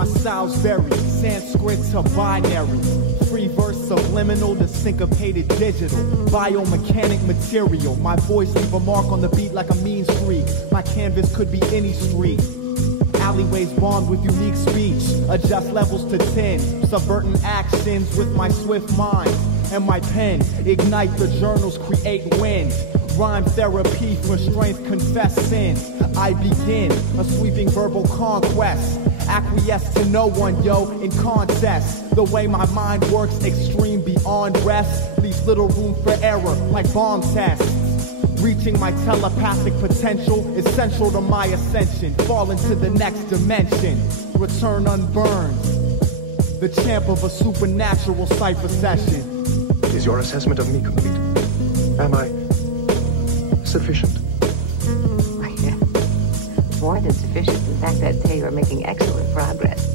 My style's very Sanskrit to binary. Free verse subliminal to syncopated digital. Biomechanic material. My voice leave a mark on the beat like a mean streak. My canvas could be any street. Alleyways bombed with unique speech. Adjust levels to 10. Subverting actions with my swift mind. And my pen. Ignite the journals, create wind. Rhyme therapy for strength, confess sin. I begin a sweeping verbal conquest. Acquiesce to no one, yo, in contest. The way my mind works, extreme beyond rest. Leaves little room for error, like bomb tests. Reaching my telepathic potential, essential to my ascension. Fall into the next dimension. Return unburned. The champ of a supernatural cipher session. Is your assessment of me complete? Am I sufficient? More than sufficient. In fact, I'd say you're making excellent progress.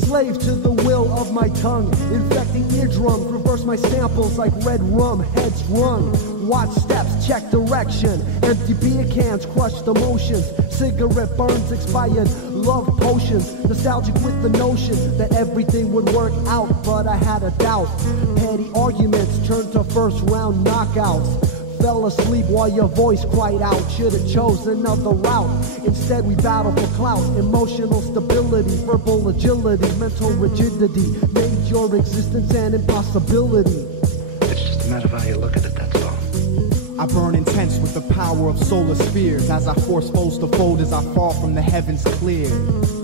Slave to the will of my tongue, infecting eardrums, reverse my samples like red rum, heads rung. Watch steps, check direction, empty beer cans, crushed emotions, cigarette burns, expired love potions, nostalgic with the notion that everything would work out, but I had a doubt. Petty arguments turned to first round knockouts. Fell asleep while your voice cried out. Should've chosen another route. Instead we battle for clout. Emotional stability, verbal agility, mental rigidity made your existence an impossibility. It's just a matter of how you look at it, that's all. I burn intense with the power of solar spheres. As I force foes to fold as I fall from the heavens clear.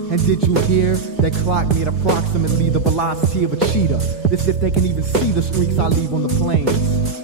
And did you hear that clock made approximately the velocity of a cheetah? This if they can even see the streaks I leave on the plains.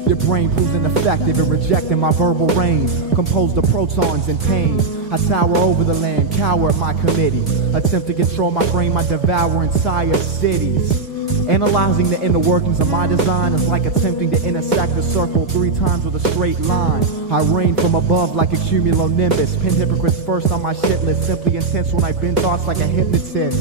Your brain proves ineffective in rejecting my verbal rain. Composed of protons in pain. I tower over the land, cower at my committee. Attempt to control my brain, I devour entire cities. Analyzing the inner workings of my design is like attempting to intersect a circle 3 times with a straight line. I reign from above like a cumulonimbus. Pin hypocrites first on my shit list. Simply intense when I bend thoughts like a hypnotist.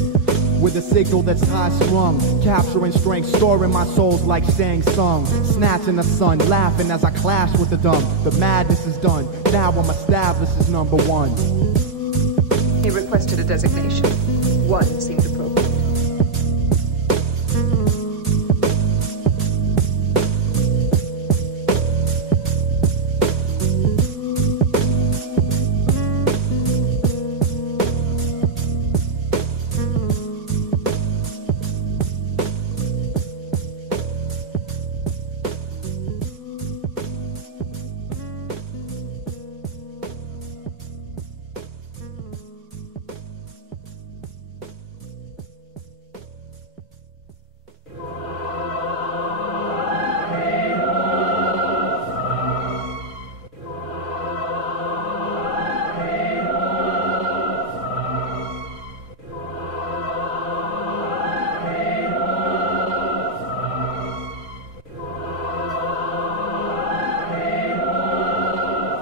With a signal that's high strung, capturing strength, storing my souls like Shang Tsung. Snatching the sun, laughing as I clash with the dumb. The madness is done, now I'm established as number one. He requested a designation. 1 seemed appropriate.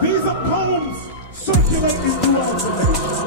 These are poems circulating throughout the nation.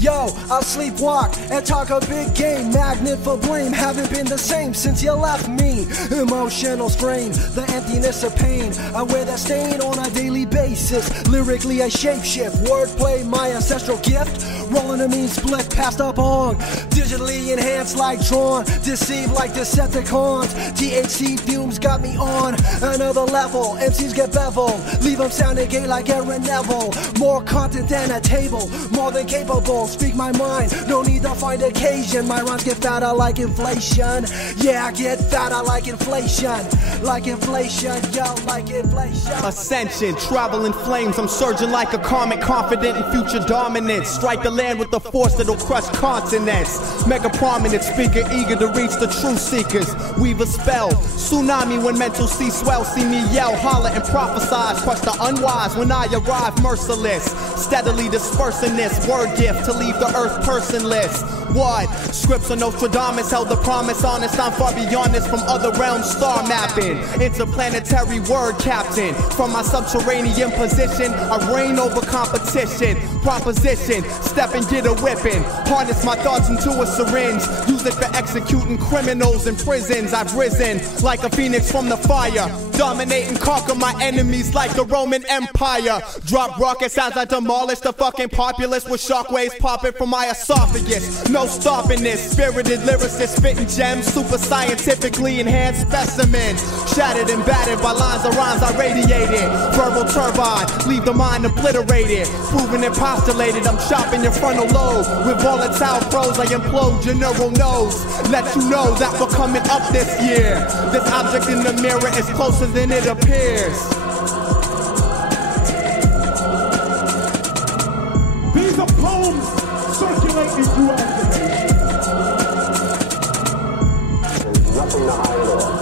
Yo, I'll sleepwalk and talk a big game. Magnet for blame, haven't been the same since you left me. Emotional strain, the emptiness of pain. I wear that stain on a daily basis. Lyrically I shapeshift, wordplay my ancestral gift. Rolling a mean split past a bong. Digitally enhanced like Tron, deceived like Decepticons. THC fumes got me on another level. MCs get beveled, leave them sounding gay like Aaron Neville. More content than a table, more than capable. Speak my mind, no need to find occasion. My rhymes get fatter like inflation. Yeah, I get fatter like inflation. Like inflation, yo, like inflation. Ascension, travel in flames. I'm surging like a comet, confident in future dominance. Strike the land with the force that'll crush continents. Mega prominent speaker, eager to reach the truth seekers. Weave a spell, tsunami when mental sea swell. See me yell, holler and prophesize. Crush the unwise when I arrive merciless. Steadily dispersing this word gift to leave the earth personless. What? Scripts of Nostradamus held the promise honest. I'm far beyond this from other realms, star mapping. Interplanetary word captain. From my subterranean position, I reign over competition. Proposition, step and get a whipping. Harness my thoughts into a syringe. Use it for executing criminals in prisons. I've risen like a phoenix from the fire. Dominate and conquer my enemies like the Roman Empire. Drop rockets as I demolish the fucking populace with shockwaves popping from my esophagus. No stopping this. Spirited lyricist spitting gems, super scientifically enhanced specimens. Shattered and battered by lines of rhymes I radiated. Verbal turbine, leave the mind obliterated. Proven and postulated, I'm chopping your frontal lobe. With volatile prose, I implode your neural nodes. Let you know that we're coming up this year. This object in the mirror is closer than it appears. These are poems circulating throughout the nation. There's nothing to hide at all.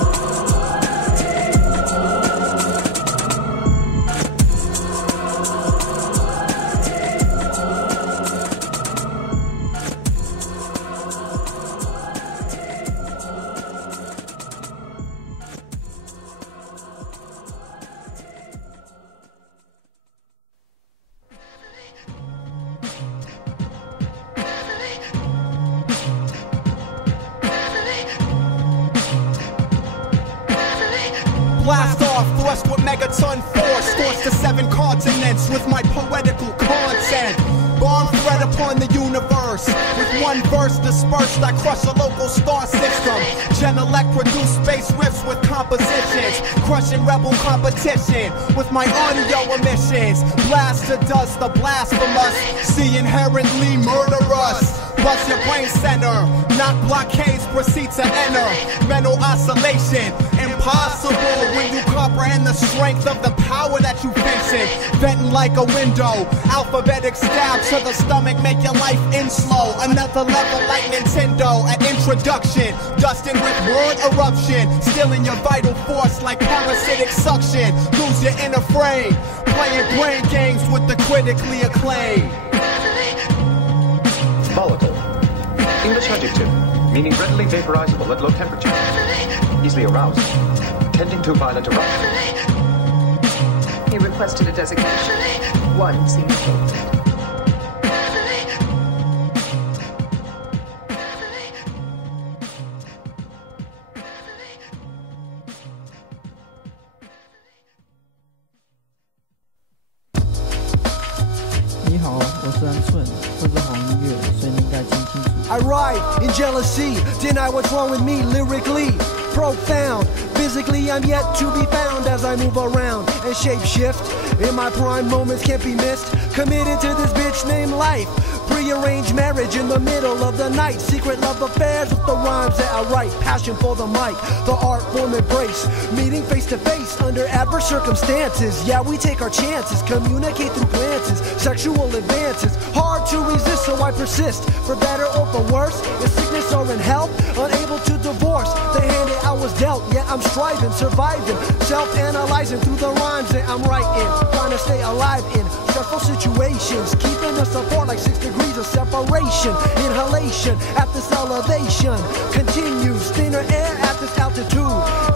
Blast off, thrust with megaton force. Scorch the 7 continents with my poetical content. Bomb threat upon the universe. With one verse dispersed, I crush a local star system. Genelec produce space riffs with compositions. Crushing rebel competition with my audio emissions. Blast to dust, the blasphemous. See inherently murder us. Bust your brain center. Knock blockades, proceed to enter. Mental oscillation. Impossible when you comprehend the strength of the power that you facing. Venting like a window. Alphabetic stab to the stomach, make your life in slow. Another level like Nintendo. An introduction. Dusting with word eruption. Stealing your vital force like parasitic suction. Lose your inner frame. Playing brain games with the critically acclaimed. Volatile. English adjective, meaning readily vaporizable at low temperature. Easily aroused. Tending to violent eruption. He requested a designation. 1 seemed appropriate. I write in jealousy, deny what's wrong with me lyrically. Profound, physically I'm yet to be found as I move around and shape shift. In my prime moments can't be missed. Committed to this bitch named life. Prearranged marriage in the middle of the night. Secret love affairs with the rhymes that I write. Passion for the mic, the art form embrace. Meeting face to face under adverse circumstances. Yeah, we take our chances, communicate through glances. Sexual advances, hard to resist, so I persist. For better or for worse, in sickness or in health, unable to divorce the hand that I was dealt. Yet I'm striving, surviving, self-analyzing through the rhymes that I'm writing. Trying to stay alive in stressful situations, keeping us apart like 6 degrees of separation. Inhalation at this elevation continues. Thinner air at this altitude.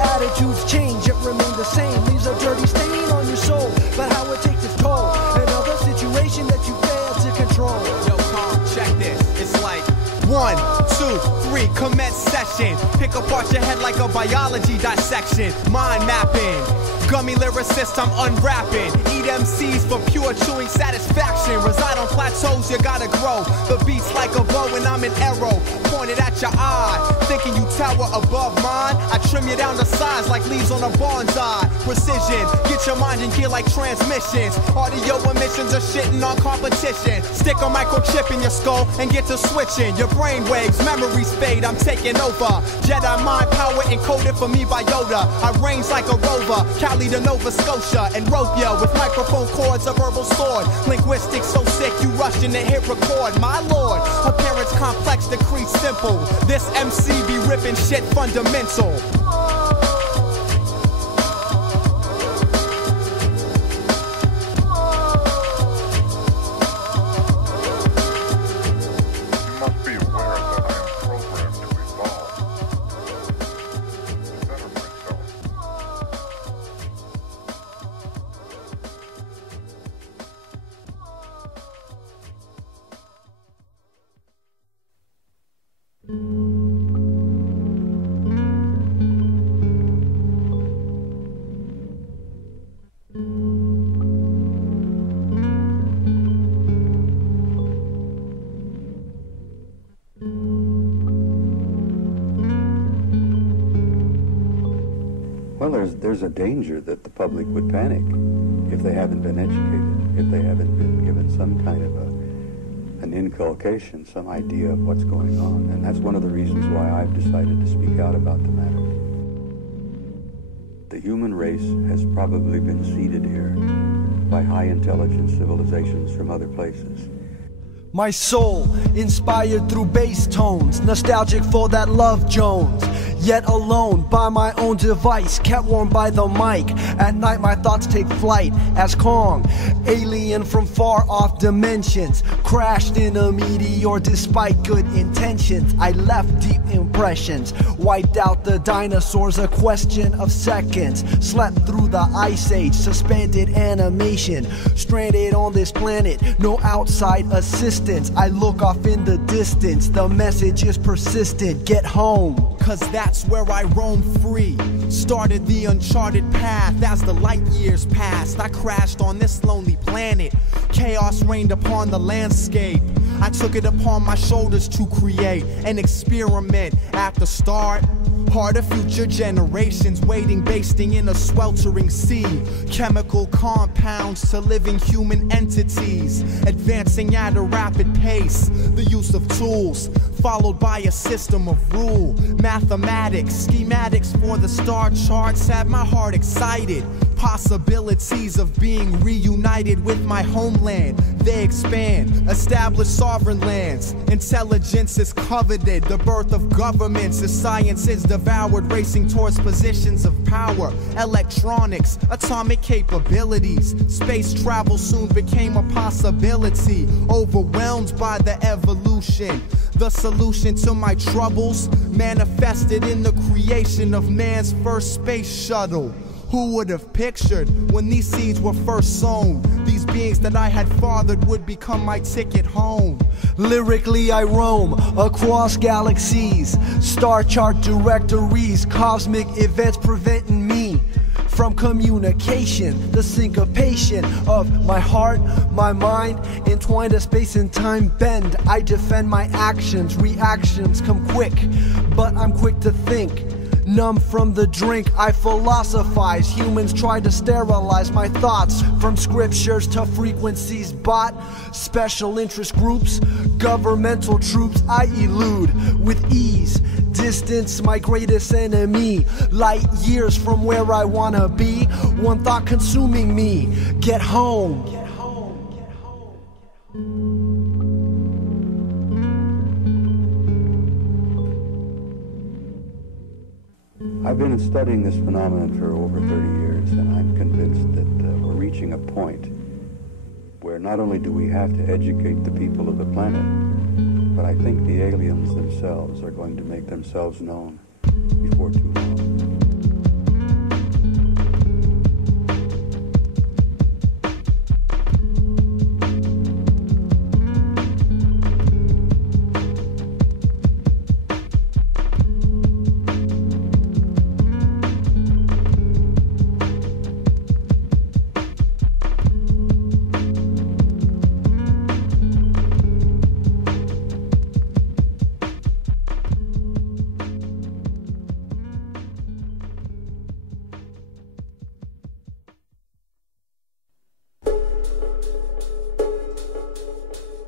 Attitudes change, yet remain the same. Leaves a dirty stain on your soul, but how it takes its toll. Another situation that you fail to control. Yo, Calm, check this. It's like 1, 2, 3, commence session. Pick apart your head like a biology dissection. Mind mapping. Gummy lyricist, I'm unwrapping. Eat MCs for pure chewing satisfaction. Reside on plateaus, you gotta grow. The beat's like a bow and I'm an arrow pointed at your eye. Thinking you tower above mine? I trim you down to size like leaves on a bonsai. Precision, get your mind in gear like transmissions. Audio emissions are shitting on competition. Stick a microchip in your skull and get to switching. Your brain waves, memories fade, I'm taking over. Jedi mind power encoded for me by Yoda. I range like a rover. Cali to Nova Scotia and rope ya with microphone cords, a verbal sword. Linguistics so sick you rushing to hit record. My lord, appearance complex, decree simple. This MC be ripping shit fundamental. there's a danger that the public would panic if they haven't been educated, if they haven't been given some kind of an inculcation, some idea of what's going on. And that's one of the reasons why I've decided to speak out about the matter. The human race has probably been seeded here by high intelligence civilizations from other places. My soul, inspired through bass tones, nostalgic for that Love Jones. Yet alone, by my own device, kept warm by the mic. At night my thoughts take flight as Kong, alien from far off dimensions, crashed in a meteor despite good intentions. I left deep impressions, wiped out the dinosaurs, a question of seconds. Slept through the ice age, suspended animation, stranded on this planet, no outside assistance. I look off in the distance, the message is persistent, get home. Cause that's where I roam free. Started the uncharted path as the light years passed. I crashed on this lonely planet. Chaos reigned upon the landscape. I took it upon my shoulders to create an experiment at the start. Part of future generations waiting, basting in a sweltering sea. Chemical compounds to living human entities, advancing at a rapid pace. The use of tools, followed by a system of rule. Mathematics, schematics for the star charts had my heart excited. Possibilities of being reunited with my homeland. They expand, establish sovereign lands. Intelligence is coveted, the birth of governments as science is devoured, racing towards positions of power. Electronics, atomic capabilities. Space travel soon became a possibility. Overwhelmed by the evolution. The solution to my troubles manifested in the creation of man's first space shuttle. Who would have pictured when these seeds were first sown? These beings that I had fathered would become my ticket home. Lyrically I roam across galaxies, star chart directories, cosmic events preventing me from communication. The syncopation of my heart, my mind, entwined as space and time bend. I defend my actions, reactions come quick, but I'm quick to think. Numb from the drink, I philosophize. Humans try to sterilize my thoughts. From scriptures to frequencies bought. Special interest groups, governmental troops I elude with ease. Distance, my greatest enemy. Light years from where I wanna be. One thought consuming me. Get home. I've been studying this phenomenon for over 30 years, and I'm convinced that we're reaching a point where not only do we have to educate the people of the planet, but I think the aliens themselves are going to make themselves known before too long.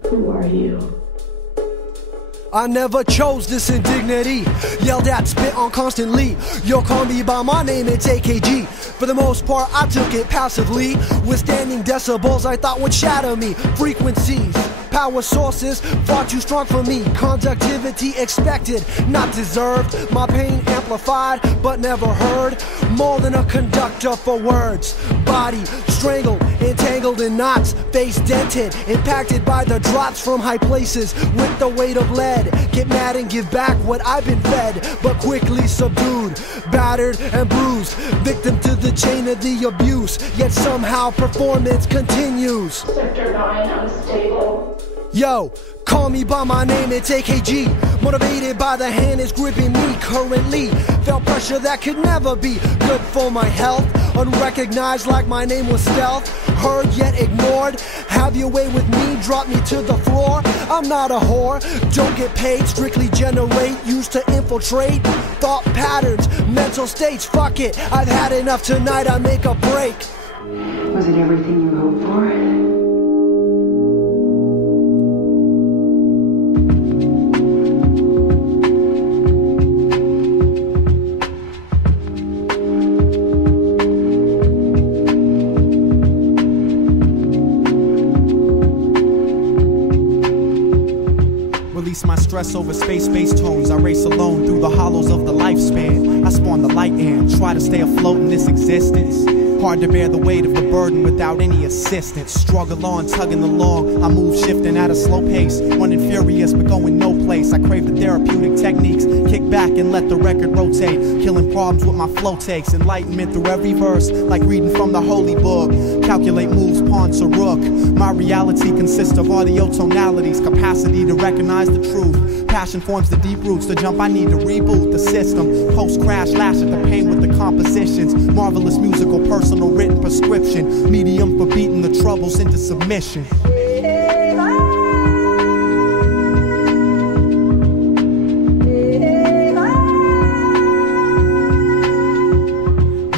Who are you? I never chose this indignity. Yelled at, spit on constantly. You'll call me by my name, it's AKG. For the most part, I took it passively. Withstanding decibels I thought would shatter me. Frequencies, power sources, far too strong for me. Conductivity expected, not deserved. My pain amplified, but never heard. More than a conductor for words. Body strangled, entangled in knots. Face dented, impacted by the drops from high places. With the weight of lead, get mad and give back what I've been fed. But quickly subdued, battered and bruised. Victim to the chain of the abuse. Yet somehow performance continues. Sector 9 unstable. Yo, call me by my name, it's AKG. Motivated by the hand is gripping me currently. Felt pressure that could never be good for my health. Unrecognized like my name was stealth, heard yet ignored. Have your way with me, drop me to the floor. I'm not a whore, don't get paid, strictly generate, used to infiltrate thought patterns, mental states, fuck it, I've had enough tonight, I make a break. Was it everything you hoped for? Release my stress over space-based tones. I race alone through the hollows of the lifespan. I spawn the light and try to stay afloat in this existence. Hard to bear the weight of the burden without any assistance. Struggle on, tugging along. I move, shifting at a slow pace. Running furious, but going no place. I crave the therapeutic techniques. Kick back and let the record rotate. Killing problems with my flow takes. Enlightenment through every verse, like reading from the holy book. Calculate moves, pawn to rook. My reality consists of audio tonalities. Capacity to recognize the truth. Passion forms the deep roots. The jump I need to reboot the system. Post-crash, lash at the pain with the compositions. Marvelous musical personal written prescription. Medium for beating the troubles into submission.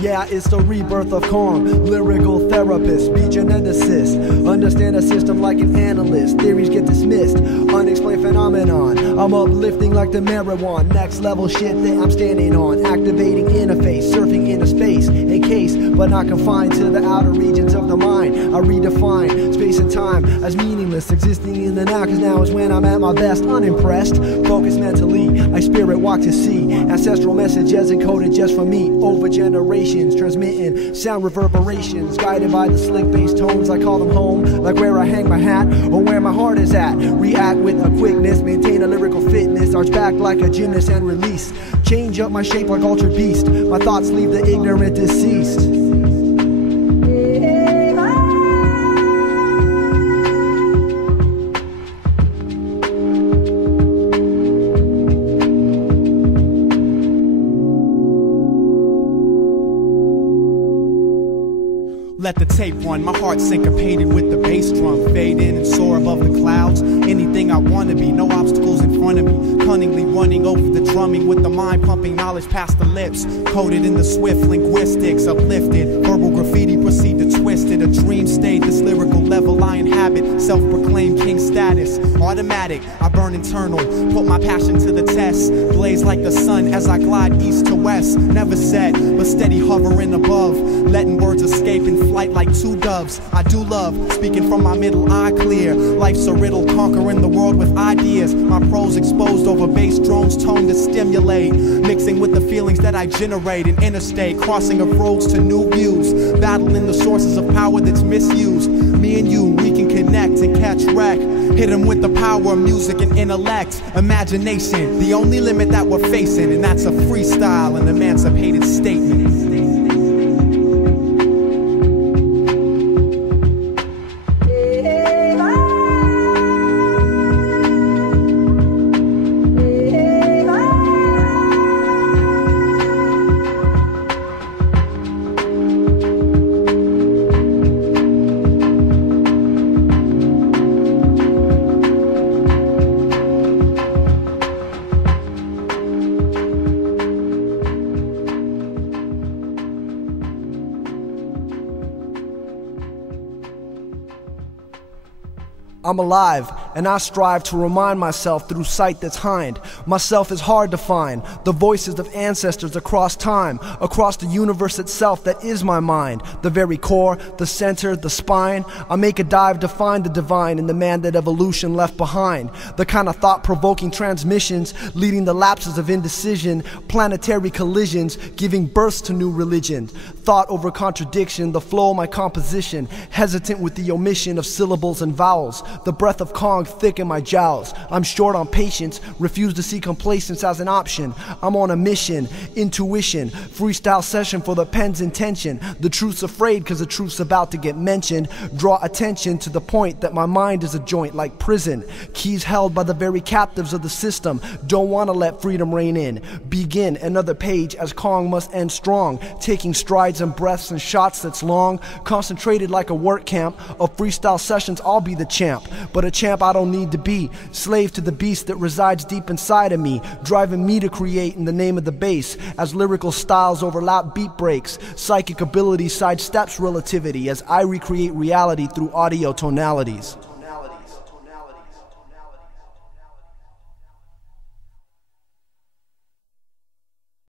Yeah, it's the rebirth of calm. Lyrical therapist, be geneticist. Understand a system like an analyst. Theories get dismissed. Unexplained phenomenon. I'm uplifting like the marijuana. Next level shit that I'm standing on. Activating interface, surfing into space. Encased, but not confined to the outer regions of the mind. I redefine space and time as meaningless. Existing in the now, cause now is when I'm at my best. Unimpressed, focused mentally. I spirit walk to see. Ancestral messages encoded just for me. Over generations. Transmitting sound reverberations, guided by the slick bass tones. I call them home, like where I hang my hat or where my heart is at. React with a quickness, maintain a lyrical fitness, arch back like a gymnast and release. Change up my shape like Altered Beast. My thoughts leave the ignorant deceased. Let the tape run, my heart syncopated with the bass drum. Fade in and soar above the clouds. Anything I wanna be, no obstacles in front of me. Cunningly running over the drumming with the mind pumping knowledge past the lips. Coded in the swift linguistics, uplifted. Verbal graffiti proceed to twist it. A dream state, this lyrical level I inhabit. Self-proclaimed king status, automatic, I burn internal. Put my passion to the test. Blaze like the sun as I glide east to west. Never set, but steady hovering above. Letting words escape and flight like two doves. I do love speaking from my middle eye clear. Life's a riddle, conquering the world with ideas. My prose exposed over bass drones, tone to stimulate. Mixing with the feelings that I generate. An interstate, crossing of roads to new views. Battling the sources of power that's misused. Me and you, we can connect and catch wreck. Hit 'em with the power of music and intellect. Imagination, the only limit that we're facing. And that's a freestyle, an emancipated statement. I'm alive, and I strive to remind myself through sight that's hind. Myself is hard to find. The voices of ancestors across time, across the universe itself that is my mind. The very core, the center, the spine. I make a dive to find the divine in the man that evolution left behind. The kind of thought-provoking transmissions leading to lapses of indecision, planetary collisions, giving birth to new religion. Thought over contradiction, the flow of my composition, hesitant with the omission of syllables and vowels. The breath of calm Fog thick in my jowls. I'm short on patience, refuse to see complacence as an option. I'm on a mission, intuition, freestyle session for the pen's intention. The truth's afraid cause the truth's about to get mentioned. Draw attention to the point that my mind is a joint like prison. Keys held by the very captives of the system. Don't wanna let freedom reign in. Begin another page as Kong must end strong. Taking strides and breaths and shots that's long. Concentrated like a work camp of freestyle sessions, I'll be the champ. But a champ I don't need to be. Slave to the beast that resides deep inside of me, driving me to create in the name of the bass. As lyrical styles overlap beat breaks, psychic ability sidesteps relativity as I recreate reality through audio tonalities.